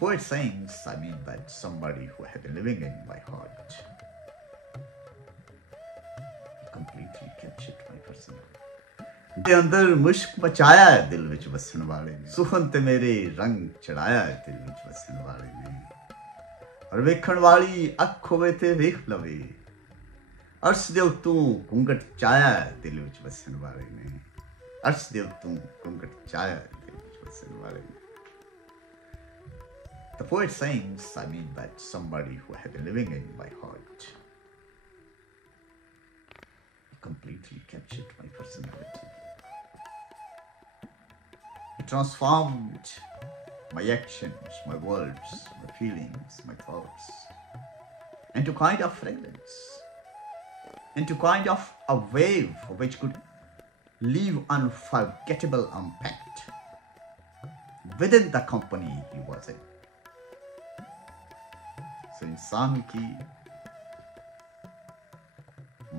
poet sings, I mean that somebody who had been living in my heart completely captured my personality. ਦੇ ਅੰਦਰ ਮੁਸ਼ਕ ਮਚਾਇਆ ਹੈ ਦਿਲ ਵਿੱਚ ਵਸਣ ਵਾਲੇ ਨੇ, ਸੁਖਨ ਤੇ ਮੇਰੇ ਰੰਗ ਚੜਾਇਆ ਹੈ ਦਿਲ ਵਿੱਚ ਵਸਣ ਵਾਲੇ ਨੇ। ਔਰ ਵੇਖਣ ਵਾਲੀ ਅੱਖ ਹੋਵੇ ਤੇ ਵੇਖ ਲਵੇ, ਅਰਸ਼ ਦੇ ਉੱਤੋਂ ਘੁੰਗਟ ਚਾਇਆ ਹੈ ਦਿਲ ਵਿੱਚ ਵਸਣ ਵਾਲੇ ਨੇ, ਅਰਸ਼ ਦੇ ਉੱਤੋਂ ਘੁੰਗਟ ਚਾਇਆ ਹੈ ਦਿਲ ਵਿੱਚ ਵਸਣ ਵਾਲੇ ਨੇ। The poet sings, I mean that somebody who had been living in my heart completely captured my personality. He transformed my actions, my words, my feelings, my thoughts into kind of fragrance, into kind of a wave which could leave unforgettable impact within the company he was in. So इंसान की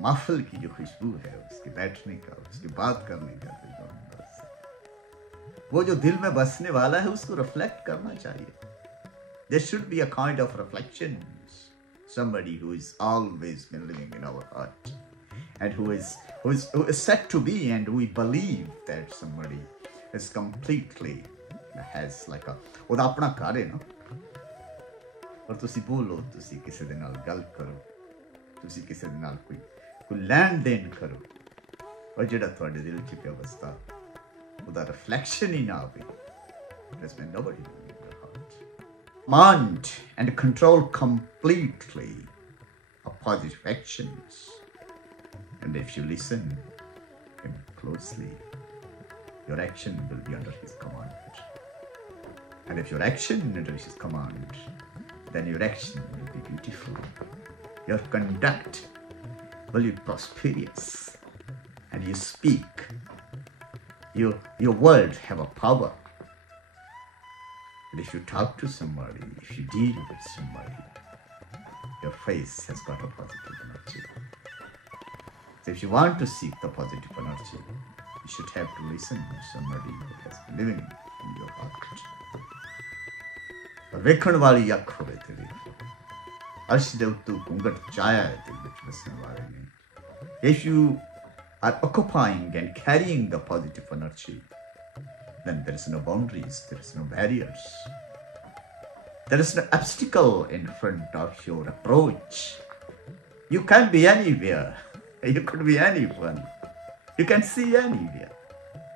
महफिल की जो खुशबू है, उसके बैठने का, उसकी बात करने का वो जो दिल में बसने वाला है उसको रिफ्लेक्ट करना चाहिए. There should be a kind of reflection, somebody who is always been living in our heart and who is said to be, and we believe that somebody is completely has like a ਉਹਦਾ ਆਪਣਾ ਘਰ ਹੈ ਨਾ, ਔਰ ਤੁਸੀਂ ਬੋਲੋ, ਤੁਸੀਂ ਕਿਸੇ ਦੇ ਨਾਲ ਗੱਲ ਕਰੋ, ਤੁਸੀਂ ਕਿਸੇ ਦੇ ਨਾਲ ਕੋਈ ਲੈਣ ਦੇਣ ਕਰੋ, ਔਰ ਜਿਹੜਾ ਤੁਹਾਡੇ ਦਿਲ 'ਚ ਪਿਆ ਵਸਦਾ ਉਹਦਾ ਰਿਫਲੈਕਸ਼ਨ ਹੀ ਨਾ ਆਵੇ, there's been nobody in your heart. Command and control completely of positive actions, and if you listen him closely, your action will be under his command, and if your action under his command, then your action will be beautiful, your conduct will be prosperous, and you speak, your words have a power. And if you talk to somebody, if you deal with somebody, your face has got a positive energy. So if you want to seek the positive energy, you should have to listen to somebody who has been living in your heart. ਵੇਖਣ ਵਾਲੀ ਅੱਖ ਹੋਵੇ ਤੇ ਵੇਖ, ਅਰਸ਼ ਦੇ ਉੱਤੋਂ ਘੁੰਗਟ ਚਾਇਆ ਹੈ ਦਿਲ ਵਿੱਚ ਵਸਣ ਵਾਲੇ ਨੇ। If you are occupying and carrying the positive energy, then there is no boundaries, there is no barriers, there is no obstacle in front of your approach. You can be anywhere, you could be anyone, you can see anywhere,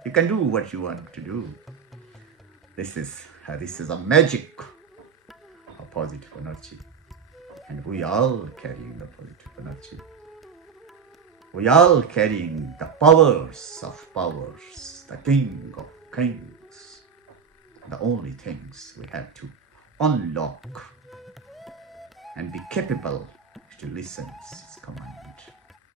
you can do what you want to do. This is a magic of positive energy, and we all carrying the positive energy. We all carrying the powers of powers, the king of kings. The only things we have to unlock and be capable to listen to his command.